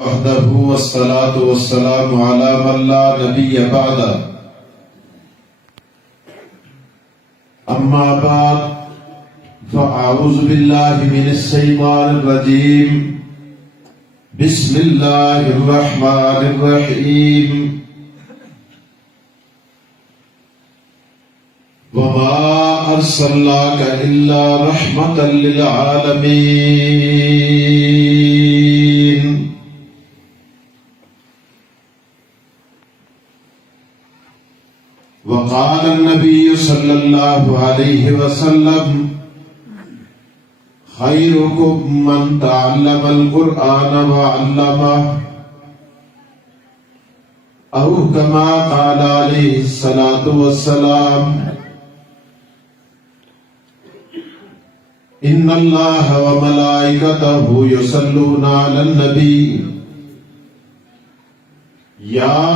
وحده والصلاة والسلام على من لا نبي بعده أما بعد فأعوذ بالله من الشيطان الرجيم بسم الله الرحمن الرحيم وما أرسلناك إلا رحمة للعالمين وقال النبي صلى الله عليه وسلم خيركم من تعلم القرآن وعلمه أو كما قال عليه الصلاة والسلام إن الله وملائكته يصلون على النبي يا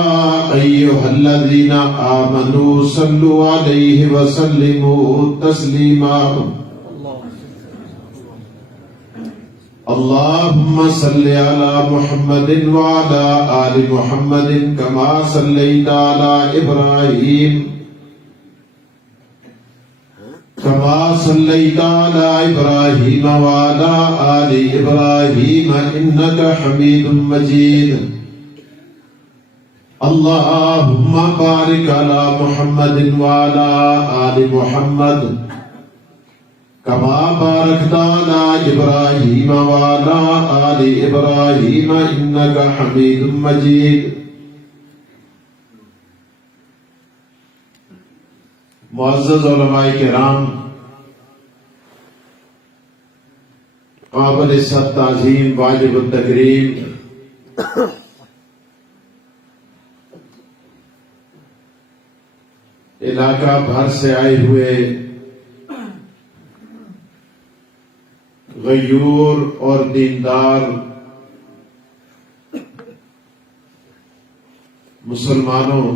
أيها الذين آمنوا صلوا عليه وسلموا تسليما اللهم صل على محمد وعلى آل محمد كما صليت على إبراهيم وعلى آل إبراهيم إنك حميد مجيد اللهم بارك على محمد وعلى آل محمد كما باركت على إبراهيم وعلى آل إبراهيم إنك حميد مجيد معزز علماء کرام، قابل سب تعظیم، واجب التکریم علاقہ بھر سے آئے ہوئے غیور اور دیندار مسلمانوں،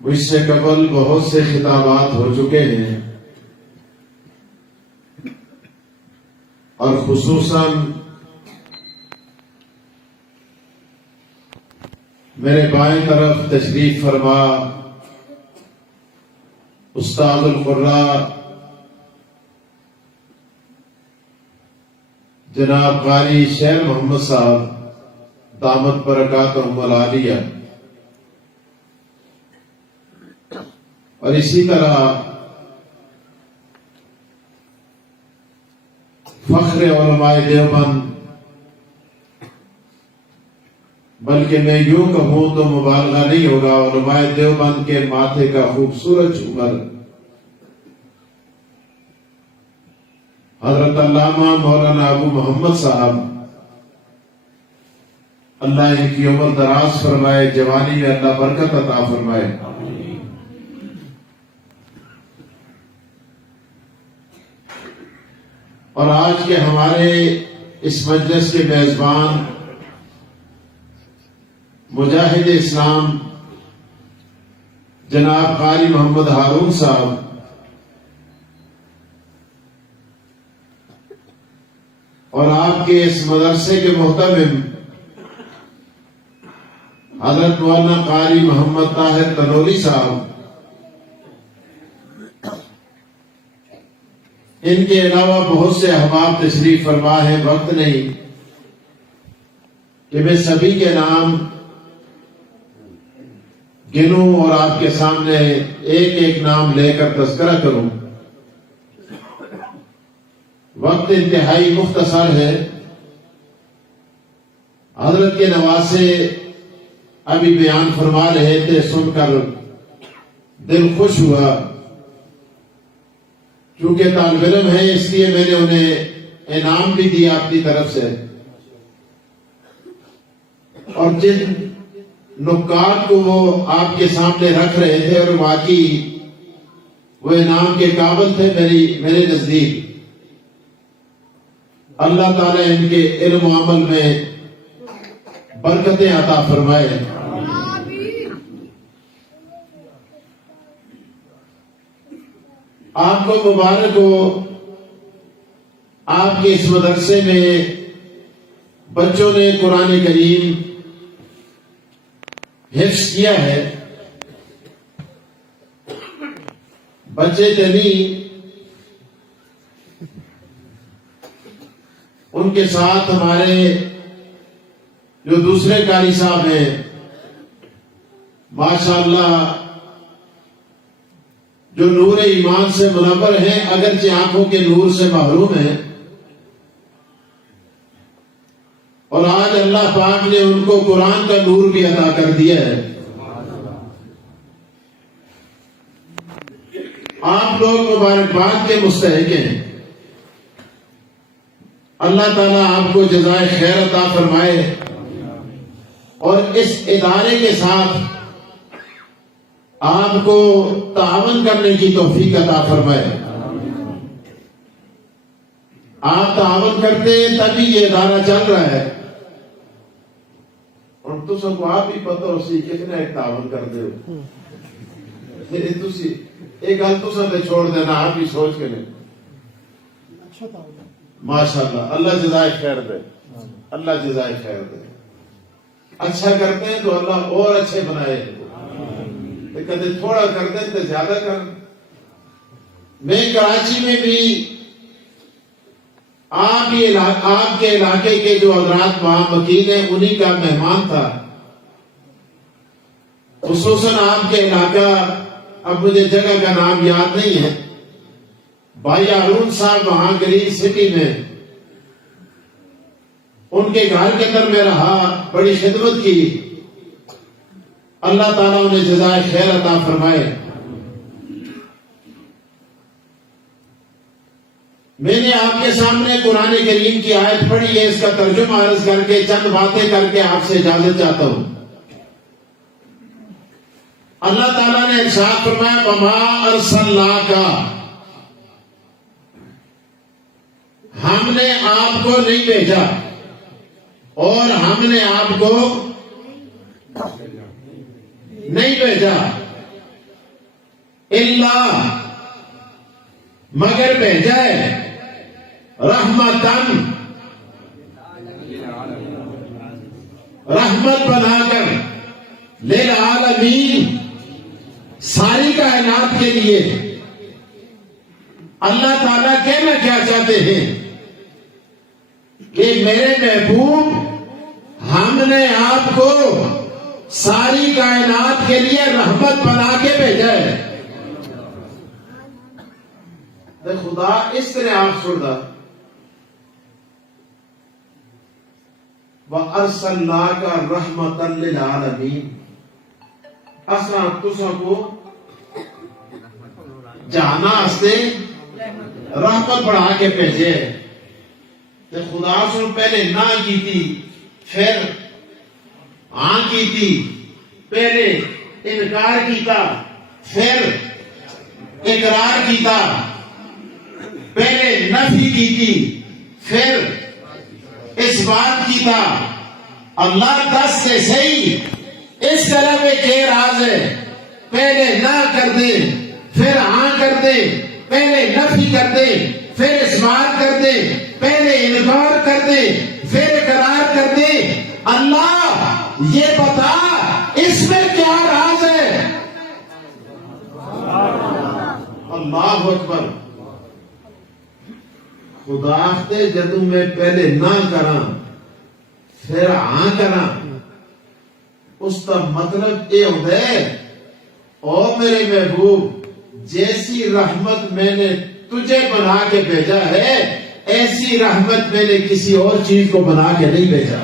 مجھ سے قبل بہت سے خطابات ہو چکے ہیں اور خصوصاً میرے بائیں طرف تشریف فرما استاد القراء جناب قاری شیر محمد صاحب دامت برکاتہم العالیہ، اور اسی طرح فخر علماء دیوبند، بلکہ میں یوں کہوں تو مبالغہ نہیں ہوگا، علماء دیوبند کے ماتھے کا خوبصورت جھومر حضرت علامہ مولانا ابو محمد صاحب، اللہ ان کی عمر دراز فرمائے، جوانی میں اللہ برکت عطا فرمائے۔ اور آج کے ہمارے اس مجلس کے میزبان مجاہد اسلام جناب قاری محمد ہارون صاحب، اور آپ کے اس مدرسے کے محتمم حضرت مولانا قاری محمد طاہر تنوری صاحب، ان کے علاوہ بہت سے احباب تشریف فرما ہیں۔ وقت نہیں کہ میں سبھی کے نام گنوں اور آپ کے سامنے ایک ایک نام لے کر تذکرہ کروں، وقت انتہائی مختصر ہے۔ حضرت کے نواسے ابھی بیان فرما رہے تھے، سن کر دل خوش ہوا، چونکہ طالب علم ہے اس لیے میں نے انہیں انعام بھی دیا اپنی طرف سے، اور جن نکات کو وہ آپ کے سامنے رکھ رہے تھے اور واقعی وہ انعام کے قابل تھے میرے نزدیک، اللہ تعالیٰ ان کے علم و عمل میں برکتیں عطا فرمائے۔ آپ کو مبارک ہو آپ کے اس مدرسے میں بچوں نے قرآن کریم حفظ کیا ہے. بچے تو نہیں، ان کے ساتھ ہمارے جو دوسرے قاری صاحب ہیں ماشاءاللہ جو نور ایمان سے منور ہیں، اگرچہ آنکھوں کے نور سے محروم ہیں، اور آج اللہ پاک نے ان کو قرآن کا نور بھی عطا کر دیا ہے. آپ لوگ مبارکباد کے مستحق ہیں. اللہ تعالیٰ آپ کو جزائے خیر عطا فرمائے اور اس ادارے کے ساتھ آپ کو تعاون کرنے کی توفیق عطا فرمائے. آپ تعاون کرتے ہیں تبھی یہ ادارہ چل رہا ہے. اور تو سب کو آپ ہی پتہ ہو سی کتنا ایک تعاون کرتے ہو. ایک گل تو سب چھوڑ دینا، آپ ہی سوچ کے نہیں. ماشاءاللہ، اللہ جزائے خیر دے، اللہ جزائے خیر دے. اچھا کرتے ہیں تو اللہ اور اچھے بنائے. کدے تھوڑا کر دیں تو زیادہ کر. میں کراچی میں بھی آپ کے علاقے کے جو حضرات وہاں وکیل ہیں انہی کا مہمان تھا. خصوصاً آپ کے علاقہ، اب مجھے جگہ کا نام یاد نہیں ہے، بھائی ہارون صاحب وہاں گرین سٹی میں، ان کے گھر کے اندر میں رہا، بڑی خدمت کی. اللہ تعالیٰ انہیں جزائے خیر عطا فرمائے. میں نے آپ کے سامنے قرآن کریم کی آیت پڑھی ہے، اس کا ترجمہ عرض کر کے چند باتیں کر کے آپ سے اجازت چاہتا ہوں. اللہ تعالیٰ نے ارشاد فرمایا وَمَا أَرْسَلْنَاكَ، ہم نے آپ کو نہیں بھیجا اور ہم نے آپ کو نہیں بھیجا اللہ، مگر بھیجا ہے رحمتاً، رحمت بنا کر للعالمین، ساری کائنات کے لیے. اللہ تعالیٰ کہنا کیا چاہتے ہیں کہ میرے محبوب، ہم نے آپ کو ساری کائنات کے لیے رحمت بنا کے بھیجا ہے. خدا اس طرح آپ سننا وَأَرْسَلْنَاكَ رَحْمَةً لِلْعَالَمِينَ، اصلا تسا کو جانا سے رحمت بڑھا کے بھیجے. خدا سے پہلے نہ کی تھی، پھر ہاں کی تھی، پہلے انکار کیتا، پھر اقرار کیتا، پہلے نفی کی تھی، پھر اس بات کیتا. اللہ دس سے صحیح اس طرح میں کہہ راز ہے، پہلے نہ کر دے، پھر ہاں کر دے، پہلے نفی کر دے، پھر اس بات کر دے، پہلے انکار کر دے، پھر اقرار کر دے. اللہ یہ بتا اس میں کیا راز ہے. اللہ اکبر. خدا تے جدوں میں پہلے نہ کراں پھر ہاں کراں، اس کا مطلب یہ ہوتا ہے او میرے محبوب، جیسی رحمت میں نے تجھے بنا کے بھیجا ہے ایسی رحمت میں نے کسی اور چیز کو بنا کے نہیں بھیجا.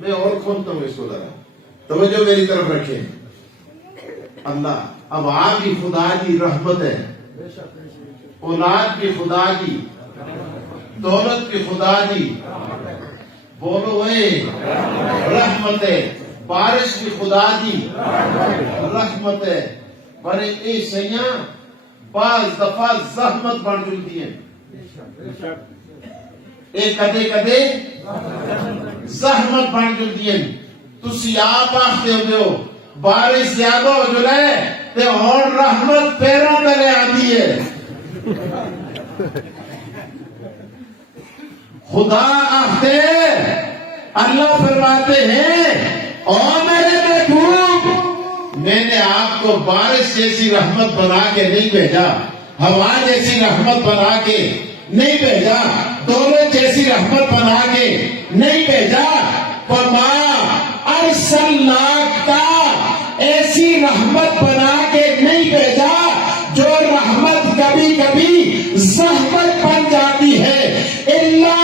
میں اور کھولتا ہوں اس کو ذرا توجہ میری طرف رکھیں. اللہ اب آپ بھی خدا کی رحمت ہے، اولاد بھی خدا کی، دولت بھی خدا کی. بولو اے رحمت ہے. بارش بھی خدا کی رحمت ہے. پر اے سیاں بعض دفعہ زحمت بن جلتی ہیں، اے کدے کدے زحمت بن جلتی ہیں. تسی آپ آختے ہو بارش زیادہ ہو جائے تو اور رحمت پیروں میں لے آتی ہے. خدا آختے اللہ فرماتے ہیں او میرے محبوب میں نے آپ کو بارش جیسی رحمت بنا کے نہیں بھیجا، ہوا جیسی رحمت بنا کے نہیں بھیجا، دولت جیسی رحمت بنا کے نہیں بھیجا، وما ارسلناک کا ایسی رحمت بنا کے نہیں بھیجا جو رحمت کبھی کبھی زحمت بن جاتی ہے، الا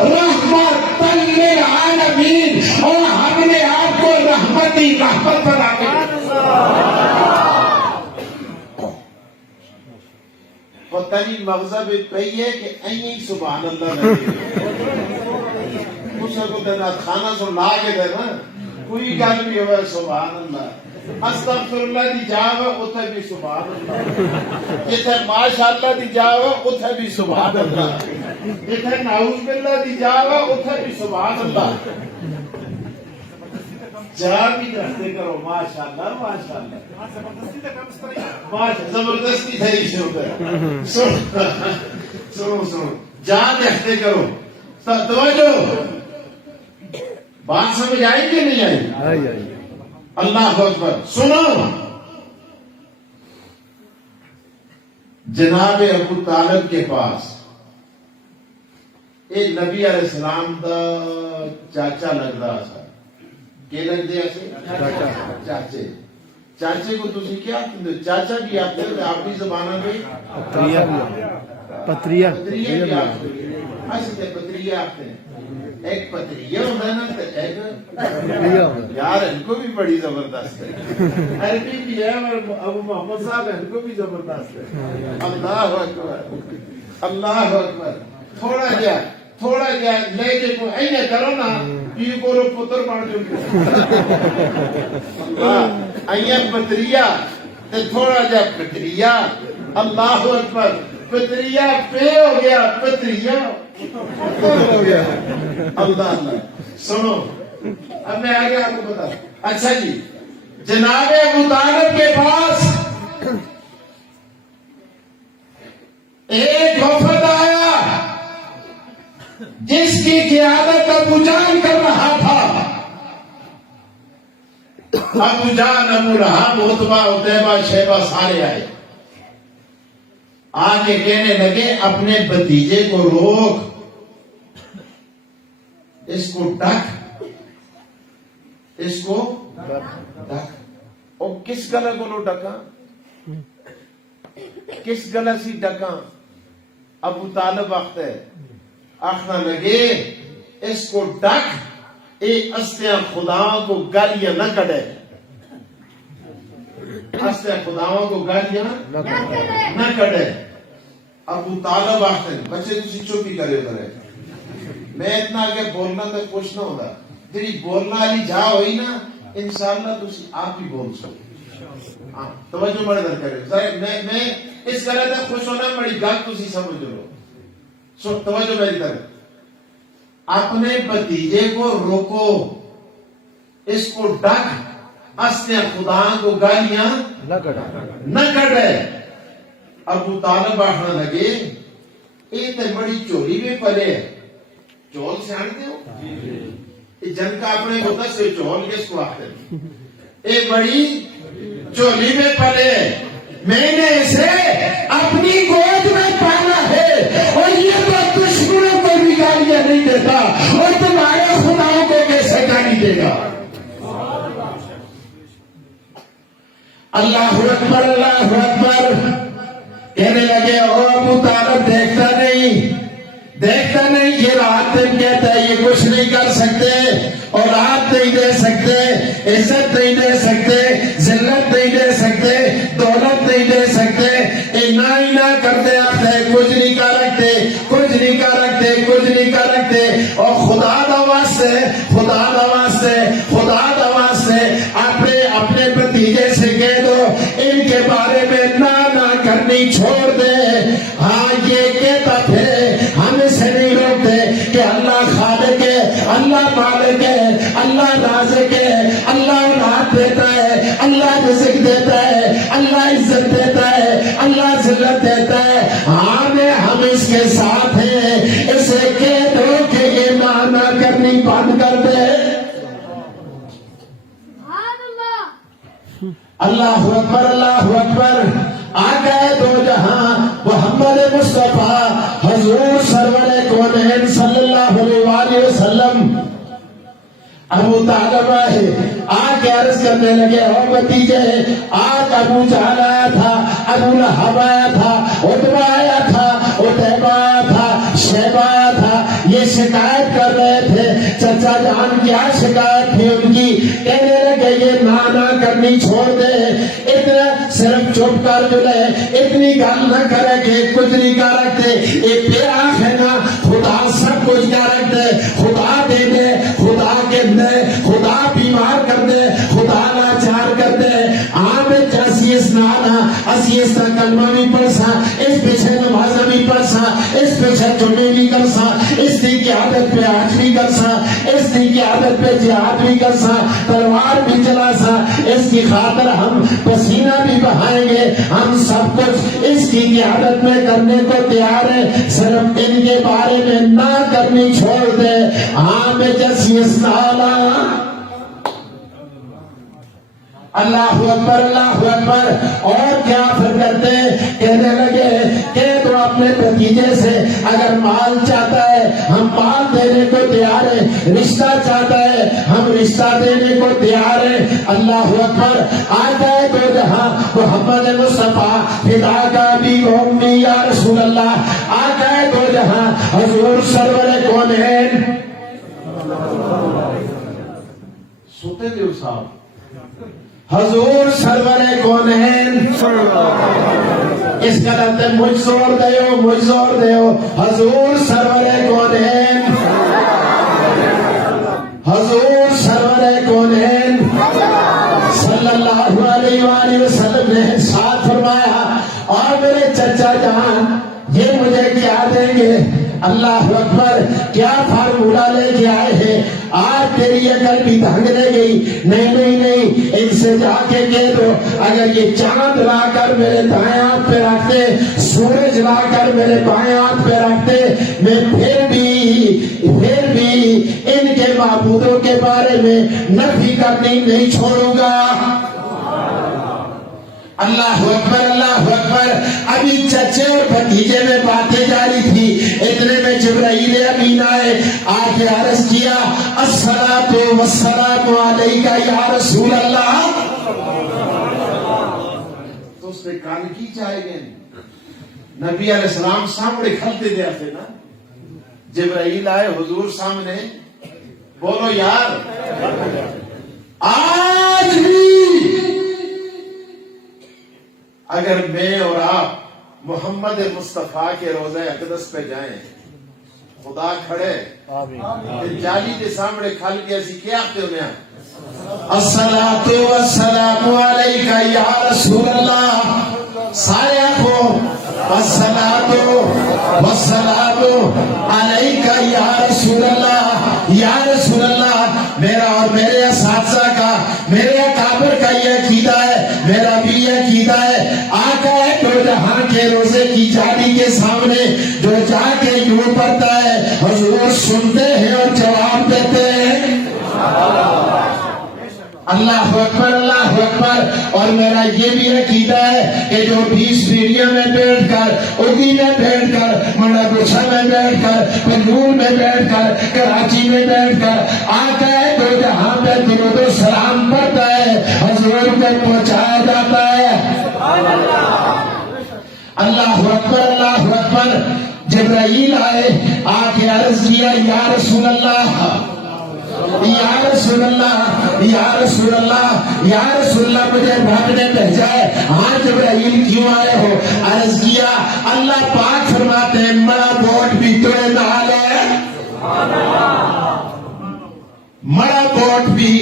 رحمت للعالمین، اور ہم نے آپ کو رحمت ہی رحمت بنا کے پتہ نہیں مغزب پہی ہے کہ این سبحان اللہ اس کو دینا کھانا سن لا کے دینا کوئی گل بھی ہوئے سبحان اللہ، استغفر اللہ دی جاوے اتھے بھی سبحان اللہ، جتھے ماشاءاللہ دی جاوے اتھے بھی سبحان اللہ، جتھے نعوذ باللہ دی جاوے اتھے بھی سبحان اللہ، جا بھی رکھتے کرو ماشاءاللہ ماشاءاللہ زبردستی تھئی شروع کر سنو جا رکھتے کرو، توجہ بات سمجھ آئی کہ نہیں آئی؟ اللہ اکبر۔ سنو جناب ابو طالب کے پاس ایک نبی علیہ السلام دا چاچا لگ رہا تھا، کیا لگ دیا سے چاچے، چاچے کو تسی کیا چاچا کی آتے ہیں آپ کی زبانہ میں پتریہ پتریہ آتے ہیں، ایک پتریہ ہوتا ہے نا، ایک یار ان کو بھی بڑی زبردست ہے، عربی بھی ہے اور ابو محمد صاحب ان کو بھی زبردست ہے۔ اللہ اکبر اللہ اکبر۔ تھوڑا جا لے کے کو اینے کرو نا یہ کو پتر بن جو اللہ اینے پتریہ تے تھوڑا جا پتریہ، اللہ اکبر، پتریہ پہ ہو گیا پتریہ ہو گیا، اللہ اللہ۔ سنو اب میں آگے آپ کو بتا، اچھا جی جناب ابو طالب کے پاس ایک وفد آیا جس کی قیادت ابو جان کر رہا تھا، ابو جان، ابو لہب، عتبہ، عتیبہ، شیبہ سارے آئے، آگے کہنے لگے اپنے بھتیجے کو روک، اس کو ڈک، اس کو ڈک۔ اور کس گلہ کو لو ڈکا، کس گلہ سی ڈکا؟ ابو طالب آخنا لگے اس کو ڈک، اے استیاں خداوں کو گالیاں نہ کڑے، استیاں خداوں کو گالیاں نہ کڑے۔ ابو طالب آختے ہیں بچے تسی چوپی کرے کرے، میں اتنا آگے بولنا تو کچھ نہ ہوگا، تیری بولنا والی جا ہوئی نا انشاءاللہ تسی آپ ہی بول سکو۔ توجہ بڑے در کرے، میں اس طرح سے خوش ہونا بڑی گل تسی سمجھ لو، توجہ میری طرف، اپنے بھتیجے کو روکو، اس کو ڈک، استیاں خدا کو گالیاں نہ کڑے۔ ابو طالب آخنا لگے یہ تو بڑی چولی میں پلے، چول سیانتے ہو جن کا اپنے ہوتا سے چول کس کو آخر، یہ بڑی چولی میں پلے، میں نے اسے اپنی گود میں پالا ہے اور یہ تو دشمنوں کو بھی گالیاں نہیں دیتا اور تمہارے خداؤں کو کیسے گالی دے گا؟ اللہ اکبر اللہ اکبر۔ کہنے لگے او ابو طالب دیکھتا نہیں یہ رات دن کہتا ہے یہ کچھ نہیں کر سکتے، اور رات نہیں دے سکتے، عزت نہیں دے سکتے، ذلت نہیں دے سکتے، دولت نہیں دے سکتے، نہ کرتے آتے کچھ نہیں کر رکھتے، کچھ نہیں کر رکھتے، کچھ نہیں کر رکھتے، اور خدا دا واسطے اپنے بھتیجے سے کہہ دو ان کے بارے میں نہ کرنی چھوڑ دے۔ ہاں یہ کہتا پھر ہم اسے نہیں روکتے کہ اللہ خالق ہے، اللہ مالک ہے، اللہ رازق ہے، اللہ اولاد دیتا ہے، اللہ رزق دیتا ہے، اللہ عزت دیتا ہے، اللہ ذلت دیتا ہے، آنے ہم اس کے ساتھ ہیں، اسے کہہ دو کہ یہ نہ کرنی بند کر دے۔ اللہ اکبر، اللہ اکبر۔ آقا دو جہاں محمد مصطفیٰ حضور سرور کونین صلی اللہ علیہ وآلہ وسلم ابو طالب ہے، آج عرض کرنے لگے، او بھتیجے، آج ابو جہل آیا تھا، ابو لہب آیا تھا، عتبہ آیا تھا، عتیبہ آیا تھا، شیبہ آیا تھا، یہ شکایت کر رہے تھے۔ چچا جان کیا شکایت تھی ان کی؟ کہنے لگے یہ نانا کرنی چھوڑ دے، اتنا صرف چپ کر جو لے، اتنی گل نہ کرے کہ کچھ نہیں کر رکھ دے، یہ پیرا ہے نا، خدا سب کچھ کر رکھ دے، خدا دے دے، خدا کے دے، خدا بیمار کر دے، خدا لاچار کر دے۔ آم چاسی اس نانا اسی اس طرح کلمہ بھی پڑھ سا، اس پیچھے نمازہ بھی پڑھ سا، اس پیچھے جمعے بھی کر سا، اس دن کی عادت پہ آج بھی کر سا، اس دن کی عادت پہ جہاد بھی کر سا، تلوار بھی چلا سا، اس کی خاطر ہم پسینہ بھی بہائیں گے، ہم سب کچھ اس کی عادت میں کرنے کو تیار ہیں، صرف ان کے بارے میں نہ کرنی چھوڑ دے۔ آم چاسی اس نانا اللہ اکبر، اللہ اکبر۔ اور کیا پھر کرتے؟ کہنے لگے کہ تو اپنے بھتیجے سے اگر مال چاہتا ہے ہم مال دینے کو تیار ہیں، رشتہ چاہتا ہے ہم رشتہ دینے کو تیار ہیں۔ اللہ اکبر۔ آقا دو جہاں محمد مصطفیٰ فداک ابی و امی یا رسول اللہ، آقا دو جہاں حضور سرور کونین سوتے دیو صاحب، حضور سرور کونین اس کا لفظ مجھ زور دیو، مجھ زور دیو، حضور سرور کونین، حضور سرور کونین صلی اللہ علیہ وآلہ وسلم نے ارشاد فرمایا، اور میرے چچا جان یہ مجھے کیا دیں گے؟ اللہ اکبر۔ کیا فارمولہ لے کے آئے ہیں؟ آج تیری عقل بھی دھنگنے گئی، نہیں نہیں نہیں، ان سے جا کے کہہ دو اگر یہ چاند لا کر میرے دائیں ہاتھ پہ رکھتے، سورج لا کر میرے بائیں ہاتھ پہ رکھتے، میں پھر بھی ان کے معبودوں کے بارے میں نفی کرنی نہیں چھوڑوں گا۔ اللہ اکبر، اللہ اکبر۔ ابھی چچے اور بھتیجے میں باتیں جاری تھی، اتنے میں جبرائیل امین آئے، آگے عرض کیا، الصلاۃ والسلام علیک یا رسول اللہ۔ تو اس نے کان کی چاہے گئے، نبی علیہ السلام سامنے کھلتے دیا تھے نا، جبرائیل آئے حضور سامنے، بولو یار آج بھی اگر میں اور آپ محمد مصطفیٰ کے روضہ اقدس پہ جائیں، خدا کھڑے جالی کے سامنے کھل کے اسی کیا آتے ہونے ہیں، الصلاۃ والسلام علیک یا رسول اللہ، سارے آنکھوں، الصلاۃ والسلام علیک یا رسول اللہ، یا رسول اللہ۔ میرا اور میرے اساتذہ کا، میرے اکابر کا یہ عقیدہ ہے، میرا بھی یہ عقیدہ ہے، آقا ہے دو جہاں کے روزے کی جالی کے سامنے جو جا کے یوں پڑھتا ہے، حضور سنتے ہیں اور جواب دیتے ہیں۔ اللہ اکبر، اللہ اکبر۔ اور میرا یہ بھی عقیدہ ہے کہ جو 20 پیڑیوں میں بیٹھ کر، اردی میں بیٹھ کر، منڈا گچھا میں بیٹھ کر، پنجول میں بیٹھ کر، کراچی میں بیٹھ کر آقا ہے دو جہاں پہ درود و سلام پڑھتا ہے، حضور کو پہنچایا جاتا ہے۔ اللہ اکبر، اللہ اکبر۔ جبرائیل آئے، آکے عرض کیا، یا رسول اللہ، یا رسول اللہ، یا رسول اللہ، یا رسول اللہ، مجھے بھاگنے بھیجا ہے۔ ہاں جبرائیل کیوں آئے ہو؟ عرض کیا، اللہ پاک فرماتے ہیں مرا بوٹ بھی تورے نال ہے، مرا بوٹ بھی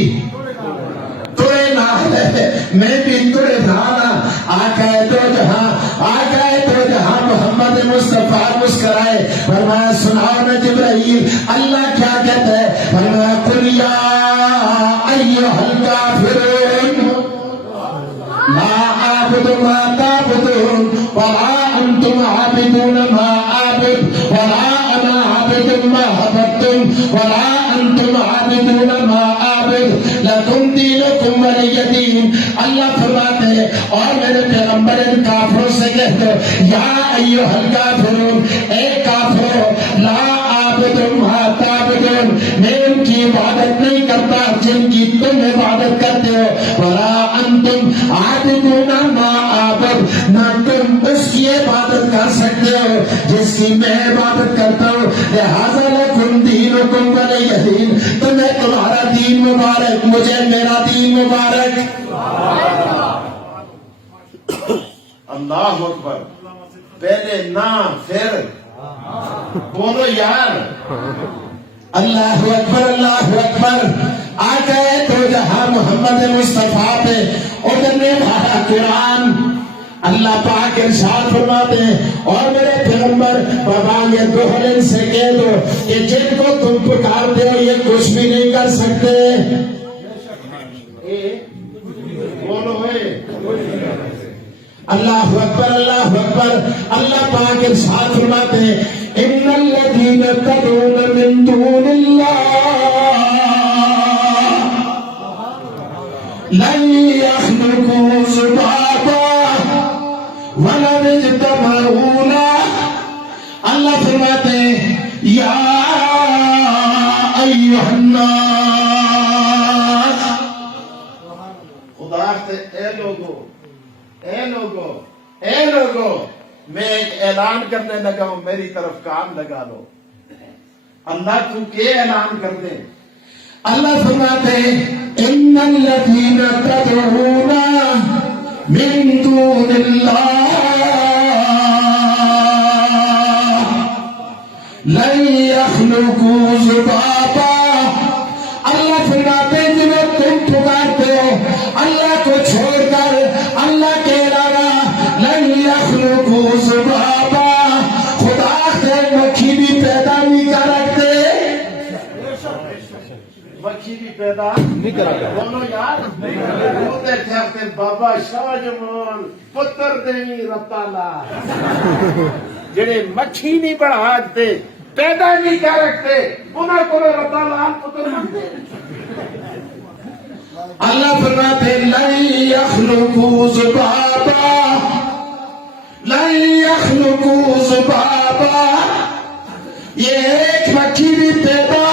تورے نال ہے، میں بھی تورے نال ہاں۔ آقا دو جہاں، آقا دو جہاں محمد مصطفیٰ مسکرائے، فرمایا سناؤ نا جبرائیل اللہ کیا کہتا ہے؟ فرمایا قل یا ایھا الکافرون لا اعبد ما تعبدون ولا انتم عابدون ما اعبد ولا انا عابد ما عبدتم ولا انتم عابدون ما اعبد لكم دینکم ولی دین. اللہ فرماتے ہیں اور میرے پیغمبر ان کافروں سے کہہ دو یا ایھا الکافرون، اے کافروں، لا عابد ما تعبدون، میں ان کی عبادت نہیں کرتا جن کی تم عبادت کرتے ہو، ولا انتم عابدون ما اعبد، نہ تم اس کی عبادت کر سکتے ہو جس کی میں عبادت کرتا ہوں. لہذا لکم دینکم ولی دین، تمہیں تمہارا دین مبارک، مجھے میرا دین مبارک. اللہ اکبر. پہلے نہ پھر بولو یار. اللہ اکبر اللہ اکبر. آقا تو جہاں محمد مصطفیٰ پہ اترنے والا قرآن اللہ پاک ارشاد فرماتے ہیں اور میرے پیغمبر بابا یہ دوہر ان سے کہہ دو کہ جن کو تم پکارتے ہو یہ کچھ بھی نہیں کر سکتے. بولو ہے. اللہ اکبر اللہ اکبر. اللہ پاک ارشاد فرماتے ہیں ان الذین تدعون من دون اللہ لن يخلقوا ذبابا ولو اجتمعوا له. اللہ فرماتے ہیں یا ایھا الناس، خدا سے اے لوگو میں ایک اعلان کرنے لگا ہوں، میری طرف کام لگا لو. اللہ تو کیا اعلان کر دیں. اللہ فرماتے ہیں ان الذین تدعون من دون اللہ لن يخلقوا ذبابا. اللہ فرماتے ہیں جنہیں تم پکارتے ہو اللہ کو چھوڑ کر، اللہ کے علاوہ، لن يخلقوا ذبابا، خدا سے مکھی بھی پیدا نہیں کر سکتے. مکھی بھی پیدا نہیں کرا. بولو یار. بولتے کہتے بابا شاہ جمال پتر دیں رتالا جڑے مکھی نہیں بڑھا دے پیدا نہیں کر رکھتے انہوں کو رتالا پتر منتے. اللہ فرماتے ہیں لن يخلقوا ذبابا لن يخلقوا ذبابا. یہ ایک مکھی بھی پیدا،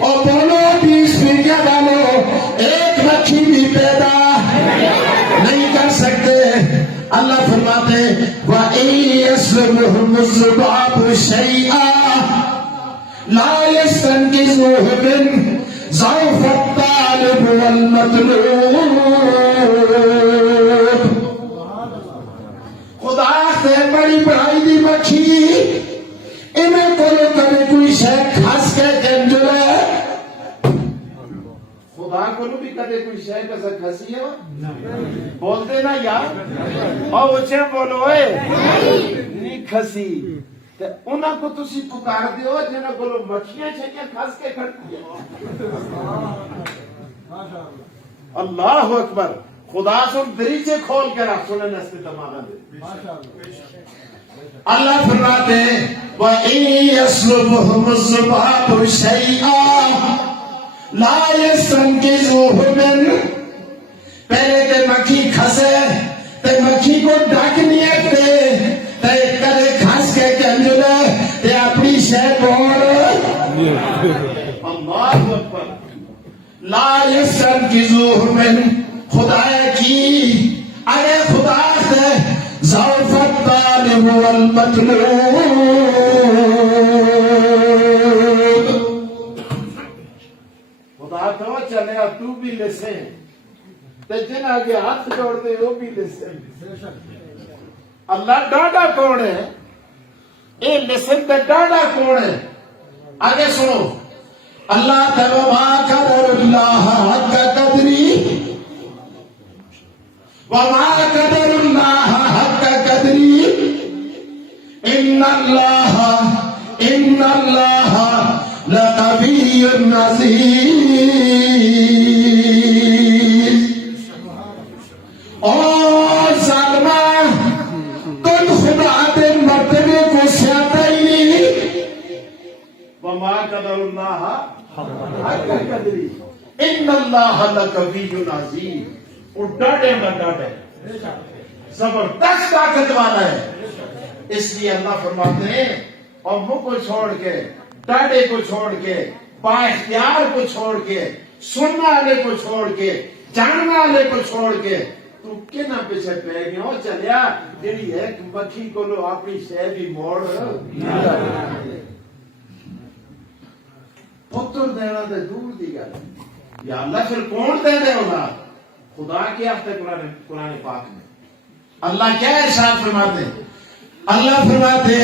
اور بولو 20 فیصد ڈالو، ایک مکھی بھی پیدا نہیں کر سکتے. اللہ فرماتے ہیں وَإِن يَسْلُبْهُمُ الذُّبَابُ شَيْئًا لَا يَسْتَنقِذُوهُ مِنْهُ ضَعْفَ الطَّالِبِ وَالْمَطْلُوبِ. خدا سے بڑی بڑائی دی مکھی انہیں کو کبھی کوئی شے کھس کے کنجرے. خدا کو بھی کدے کوئی شے کا کھسی ہے بولتے نا یار. اور اچھے بولو اے نہیں کھسی. انہوں کو تسی پکار دیو جنہوں کو مکھیاں چھکیاں کھس کے کھڑتی ہیں. اللہ اکبر. خدا سن دریچے کھول کے رکھ سنے نسل تمانا دے. اللہ فرماتے ہیں وَإِن يَسْلُبْهُمُ الذُّبَابُ شَيْئًا لَا يَسْتَنقِذُوهُ مِنْهُ. پہلے تے مکھی کھسے تے مکھی کو ڈھک نہیں رکھتے تے کدے کھس کے کنجلے تے اپنی شے بول. اللہ اکبر. لا يَسْتَنقِذُوهُ مِنْهُ. خدا کی ارے خدا سے ضعف الطالب والمطلوب. خدا تو چلے تو بھی لسے تے جن آگے ہاتھ جوڑتے وہ بھی لسے. اللہ ڈاڈا کون ہے؟ اے لسن تے ڈاڈا کون ہے؟ آگے سنو. اللہ وما قدر اللہ حق قدری وما قدر اللہ حق قدری ان اللہ لقوی عزیز. اور قدر اللہ حق قدری ان اللہ لقوی عزیز. وہ ڈاٹے گا ڈاٹے زبردست طاقت والا ہے. اس لیے اللہ فرماتے ہیں اور منہ کو چھوڑ کے ڈاٹے کو چھوڑ کے با اختیار کو چھوڑ کے سننے والے کو چھوڑ کے جاننے والے کو چھوڑ کے تو کنا پیچھے پہ گیا چلیا جڑی ہے مکھی کو لو اپنی شے بھی موڑ پتر دینا تے دور دی گل. یا اللہ پھر کون دے دے اولاد؟ خدا کے ہفتے قرآن پاک میں اللہ کیا ارشاد فرماتے ہیں؟ اللہ فرماتے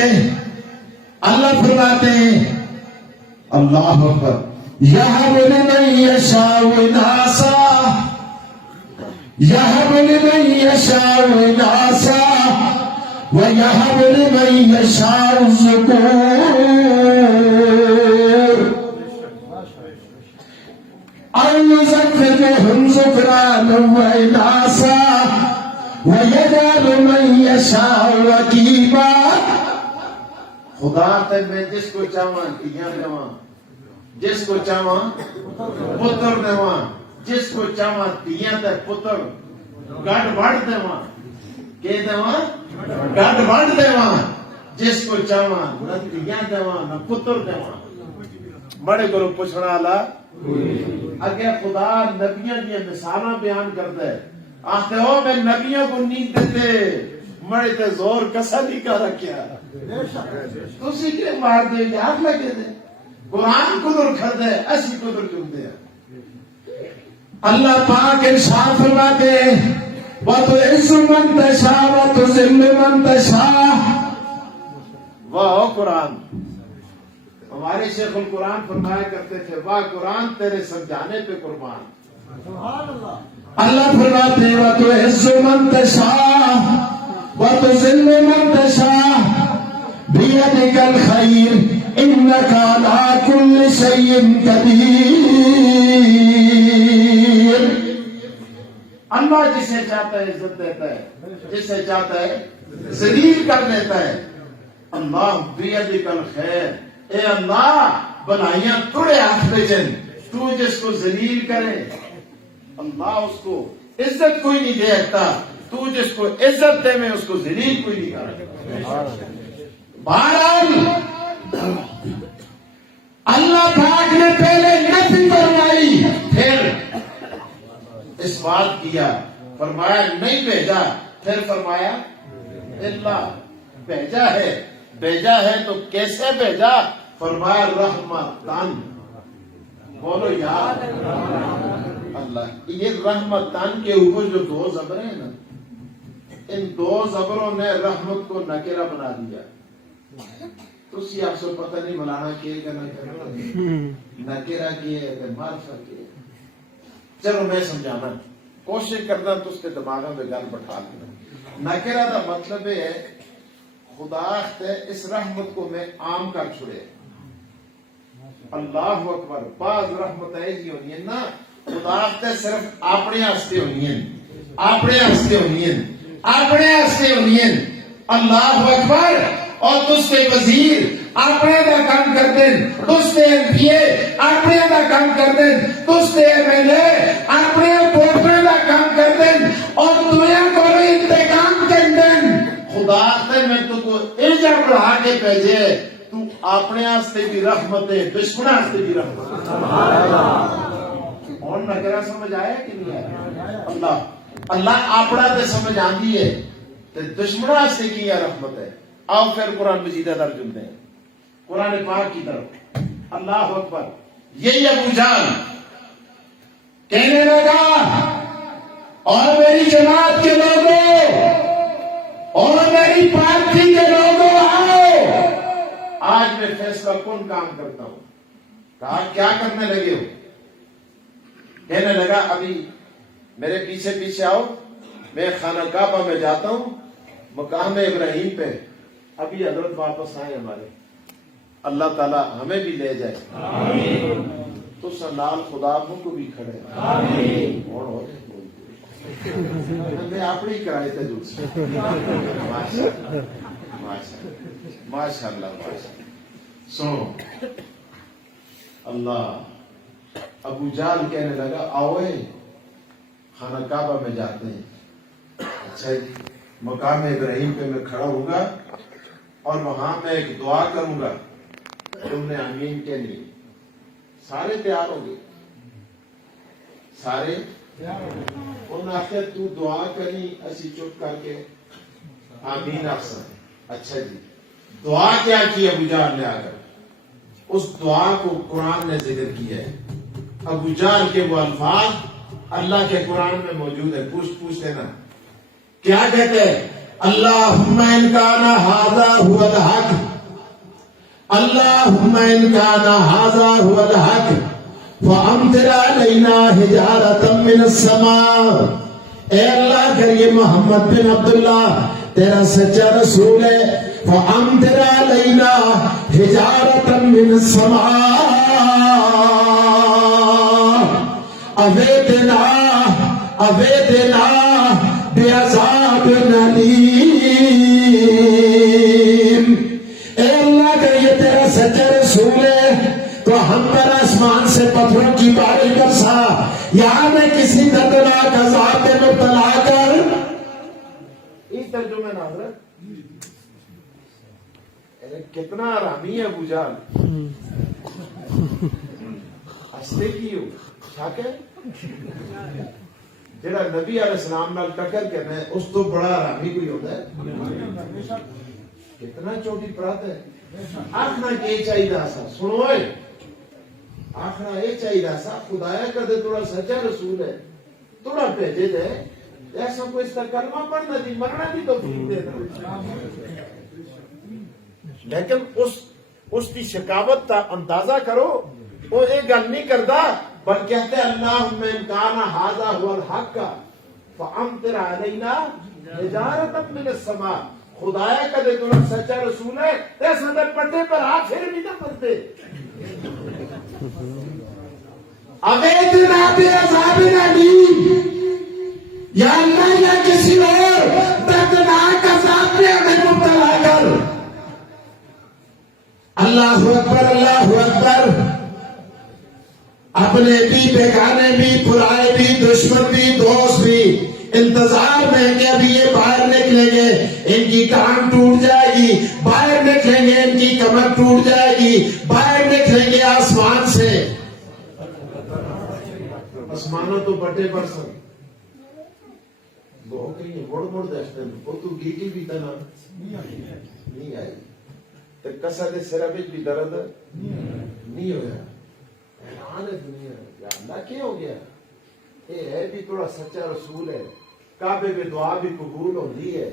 اللہ اکبر یہب لمن یشاء اناسا یہب لمن یشاء اناسا ویہب لمن یشاء الذکور أو يزكرهم ذكرانا وإناثا ويجعل من يشاء عقيما. خدا تے میں جس کو چاہواں دھیاں دیواں جس کو چاہواں پتر دیواں جس کو چاہواں دھیاں تے پتر گڈ وڑ دیواں کہ دیواں گڈ وڑ دیواں جس کو چاہواں نہ دھیاں دیواں نہ پتر دیواں. بڑے کو پوچھنا والا اگے خدا نبیوں کی مثالاں بیان کرتا ہے. آختے ہو میں نبیوں کو نہیں دیتے مڑے تے زور کسا نہیں کر رکھیا تسی کے مار دے گے ہاتھ لگے دے قرآن قدر کر دے ایسی قدر کیوں دے. اللہ پاک ارشاد فرماتے وَتُعِزُّ مَن تَشَاءُ وَتُذِلُّ مَن تَشَاءُ. واہ قرآن. ہمارے شیخ القرآن فرمایا کرتے تھے واہ قرآن تیرے سمجھانے پہ قربان. اللہ فرماتے وَتُعِزُّ مَن تَشَاءُ وَتُذِلُّ مَن تَشَاءُ بِيَدِكَ الْخَيْرُ إِنَّكَ عَلَىٰ كُلِّ شَيْءٍ قَدِيرٌ. اللہ جسے چاہتا ہے عزت دیتا ہے جسے چاہتا ہے ذلیل کر دیتا ہے. اللہ بِيَدِكَ الْخَيْرُ. اے اللہ بنائیاں تھوڑے ہاتھ میں چل تو جس کو ذلیل کرے اللہ اس کو عزت کوئی نہیں دے سکتا. تو جس کو عزت دے میں اس کو ذلیل کوئی نہیں کرے. بہرحال اللہ پاک نے پہلے نفی فرمائی پھر اس بات کیا فرمایا نہیں بھیجا پھر فرمایا اللہ بھیجا ہے تو کیسے بھیجا فرمایا رحمتان. بولو یار اللہ یہ رحمتان کے اوپر جو دو زبریں ہیں نا ان دو زبروں نے رحمت کو نکرہ بنا دیا. تو اسی آپ سے پتہ نہیں ملانا کیے کہ نکرہ کیے کہ معرفت کیے. چلو میں سمجھانا کوشش کرنا تو اس کے دماغوں میں گل بٹھا لینا. نکرہ کا مطلب ہے خدا تے اس رحمت کو میں عام کر چھڑے. اللہ اکبر. بعض رحمت ایسی ہونی ہے نا خدا تے صرف اپنے واسطے ہونی ہے اپنے واسطے ہونی ہے اپنے واسطے ہونی ہے. اللہ اکبر. اور تس کے وزیر اپنے دا کام کر دیں تس کے ایم پی اے اپنے دا کام کر دیں تس کے ایم ایل اے اپنے پوٹرے دا کام کر دیں اور دنیا کو انتقام کر دیں. خدا نے میں تو کو ایجا پڑھا کے بھیجے تو اپنے واسطے بھی رحمت ہے دشمن واسطے بھی رحمت. اور نکرہ سمجھ آیا کہ نہیں آیا؟ اللہ اپنا تے سمجھ آندی ہے تے دشمن واسطے کی رحمت ہے. آؤ پھر قرآن مجید درج سنتے ہیں قرآن پاک کی طرف. اللہ اکبر. یہی ابو جہل کہنے لگا اور میری جماعت کے لوگوں اور میری پارٹی کے لوگوں آؤ آج میں فیصلہ کون کام کرتا ہوں. کہا کیا کرنے لگے ہو؟ کہنے لگا ابھی میرے پیچھے پیچھے آؤ میں خانہ کعبہ میں جاتا ہوں مقام ابراہیم پہ. ابھی حضرت واپس آئے ہمارے اللہ تعالیٰ ہمیں بھی لے جائے آمین. تو سنال خدا کو بھی کھڑے آمین. میں اپنی کرائے تھے ماشاء اللہ. سنو اللہ ابو جہل کہنے لگا آؤے خانہ کعبہ میں جاتے ہیں. اچھا مقام ابراہیم پہ میں کھڑا ہوں گا اور وہاں میں ایک دعا کروں گا, تم نے آمین کہنی. سارے تیار ہو گئے, سارے ان آخر تو دعا کرنی اسی چپ کر کے آمین آسان. اچھا جی دعا کیا کی ابو جہل نے آ کر, اس دعا کو قرآن نے ذکر کیا ہے. ابو جہل کے وہ الفاظ اللہ کے قرآن میں موجود ہے, پوچھ لینا کیا کہتے ہیں. اللہم ان کان ھذا ھو الحق, اللہم ان کان ھذا ھو الحق فامطر علینا حجارۃ من السماء. اے اللہ اگر یہ محمد بن عبداللہ تیرا سچا رسول ہے, فامطر علینا حجارۃ من السماء اویدنا بعذاب علیم. اے اللہ اگر یہ تیرا سچا رسول ہے تو ہم پر آسمان سے پتھروں کی بارش برسا, یا ہمیں کسی دردناک عذاب میں مبتلا کر. اس ترجمے میں حضرت کتنا آرامی ہے ابو جہل, ہستے کی ہو کیا کہ جڑا نبی علیہ السلام نال ٹکر کرنا ہے اس تو بڑا آرامی کوئی ہوتا ہے. کتنا چھوٹی پرات ہے. آخنا یہ چاہیے سا, سنو آخنا یہ چاہیے سا خدایا کدے تھوڑا سچا رسول ہے تھوڑا بھیجے دے, ایسا کوئی اس کا کلمہ پڑھنا دی مرنا بھی تو دینا. لیکن اس کی شکاوت کا اندازہ کرو, وہ ایک گل نہیں کرتا بلکہ کہتے اللہم ان کان ھذا ھو الحق فامطر علینا حجارۃ من السماء. خدایا کدے تو سچا رسول ہے ایسا دے پٹے پر ہاتھ پھر بھی نہ پڑتے. اویدنا بعذاب علیم, یا اللہ یا کسی اور دردناک عذاب میں ہمیں مبتلا کر. اللہ اکبر اللہ اکبر. اپنے بھی بیگانے بھی پرائے بھی دشمن بھی دوست بھی انتظار میں کہ ابھی یہ باہر نکلیں گے ان کی ٹانگ ٹوٹ جائے گی, باہر نکلیں گے ان کی کمر ٹوٹ جائے گی, باہر نکلیں گے آسمان سے. آسمانوں تو بٹے برسن وہ کہیں مڑ مڑ دستے وہ تو گیٹی بھی تنا نہیں آئی تو کسا دے سرا بھی درد نہیں ہویا. حیران ہے دنیا, یا اللہ کیا ہو گیا. یہ ہے بھی تھوڑا سچا رسول ہے, کعبے میں دعا بھی قبول ہوتی ہے,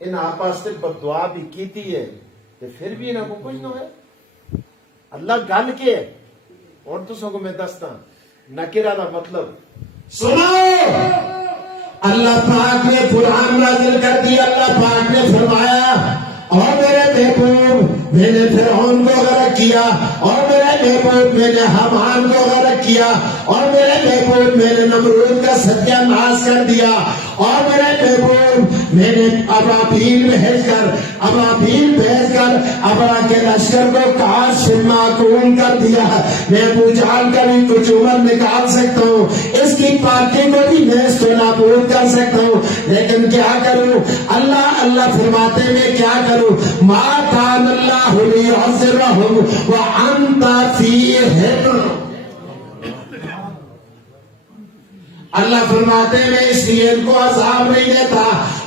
ان آپس سے بد دعا بھی کیتی ہے, تو پھر بھی انہوں کو کچھ نہ ہے. اللہ گل کے اور تو سو کو میں دستا نکرہ دا مطلب سنو. اللہ پاک نے قرآن نازل کر دیا. اللہ پاک نے فرمایا اور میرے محبوب میں نے فرعون کو غرق کیا, اور میرے محبوب میں نے حامان کو غرق کیا, اور میرے محبوب میں نے نمرود کا ستیہ ناش کر دیا, اور میرے محبوب میں نے ابابیل بھیج کر ابرا کے لشکر کو کاش معقول کر دیا. میں ابو جہل کا بھی کچھ عمر نکال سکتا ہوں, اس کی پارٹی کو بھی نیست و نابود کر سکتا ہوں, لیکن کیا کروں. اللہ فرماتے میں کیا کروں. ما کان اللہ لیعذبہم وانت فیہم. اللہ فرماتے میں اس لیے ان کو عذاب نہیں دیتا,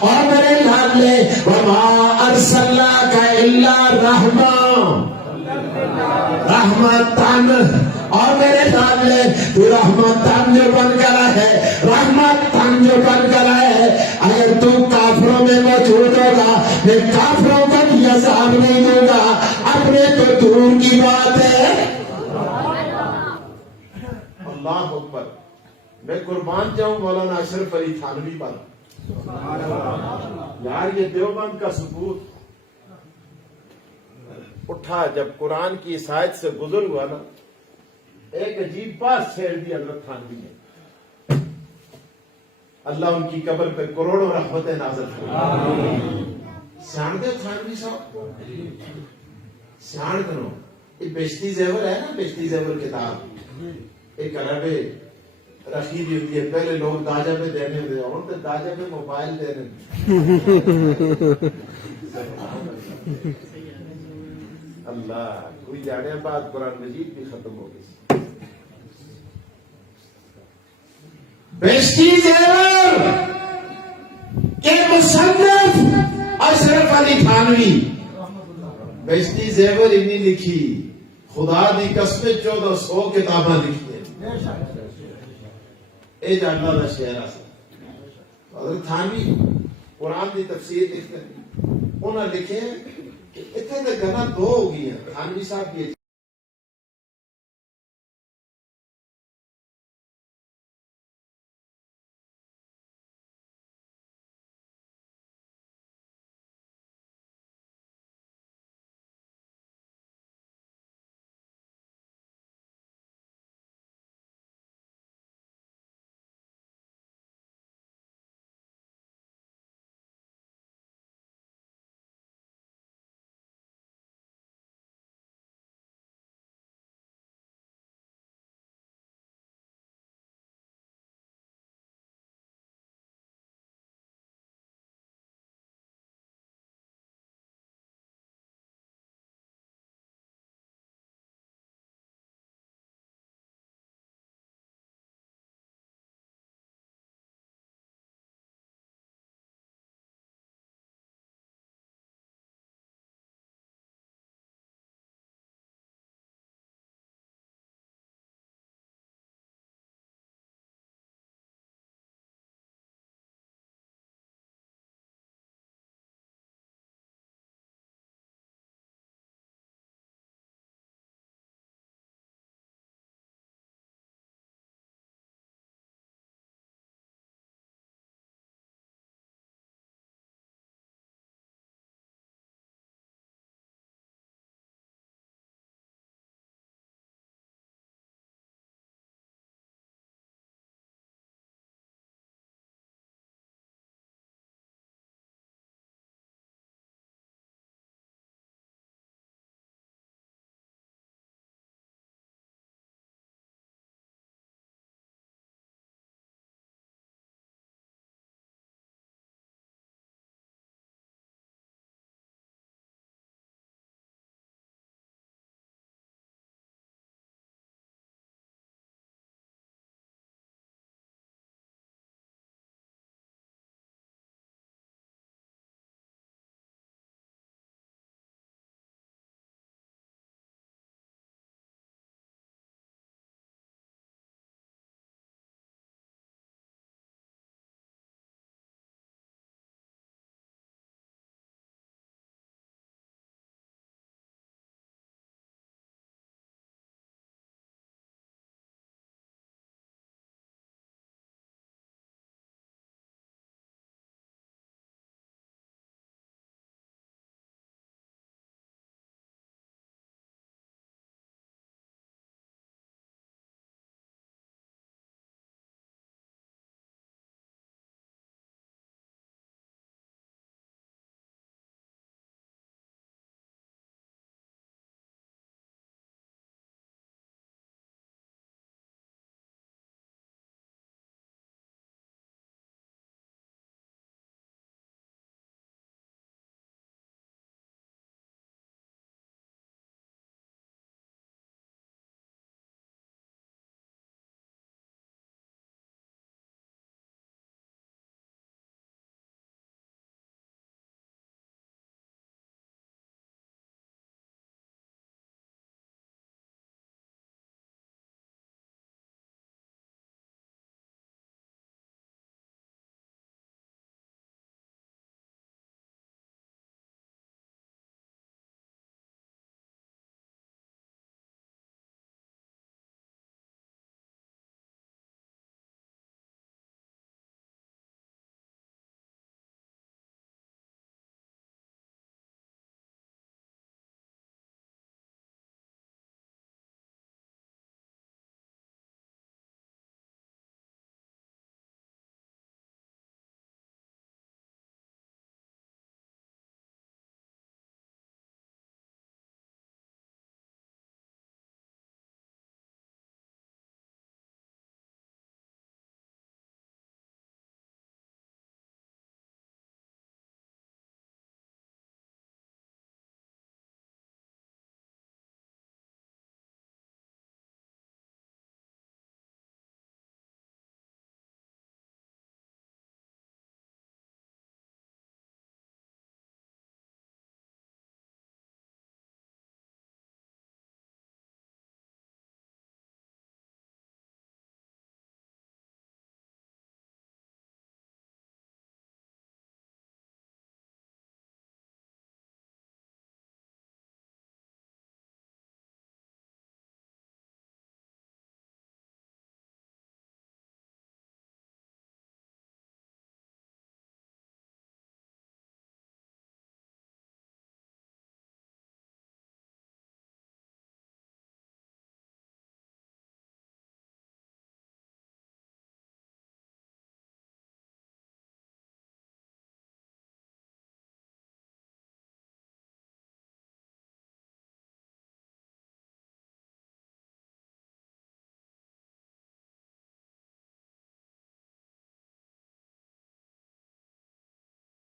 اور میرے لالے وما ارسلناک الا رحمتن, اور میرے لالے تو رحمتن جو بن کر ہے, رحمتن جو بن کر ہے. اگر تو کافروں میں موجود ہوگا میں کافروں کا بھی عذاب نہیں دوں گا, اپنے تو دور کی بات ہے. اللہ اکبر. میں قربان جاؤں مولانا اشرف علی تھانوی پر, یار یہ دیوبند کا ثبوت اٹھا جب قرآن کی اس آیت سے گزر ہوا نا, ایک عجیب بات چھیڑ دی حضرت تھانوی نے. اللہ ان کی قبر پہ کروڑوں رحمتیں نازل فرمائے. سیاح دے تھانوی صاحب سیاح کرو یہ بیشتی زیور ہے نا، بیشتی زیور کتاب ایک عرب رکھی دی ہوتی ہے. پہلے لوگ داجا پہ دینے ہوتے ہیں، اور تو داجا پہ موبائل دینے. اللہ کوئی جانے بعد قرآن مجید بھی ختم ہو گئی. بیشتی زیور کے مصنف اشرف علی تھانوی. بیشتی زیور انہیں لکھی، خدا دی قسم 1400 کتاباں لکھی ہیں. اے جاننا دا شہر آسا حضرت تھانوی قرآن دی تفسیر لکھتے ہیں. انہوں نے لکھے کہ اتنے تو گنا دو ہو گئی ہیں. تھانوی صاحب بھی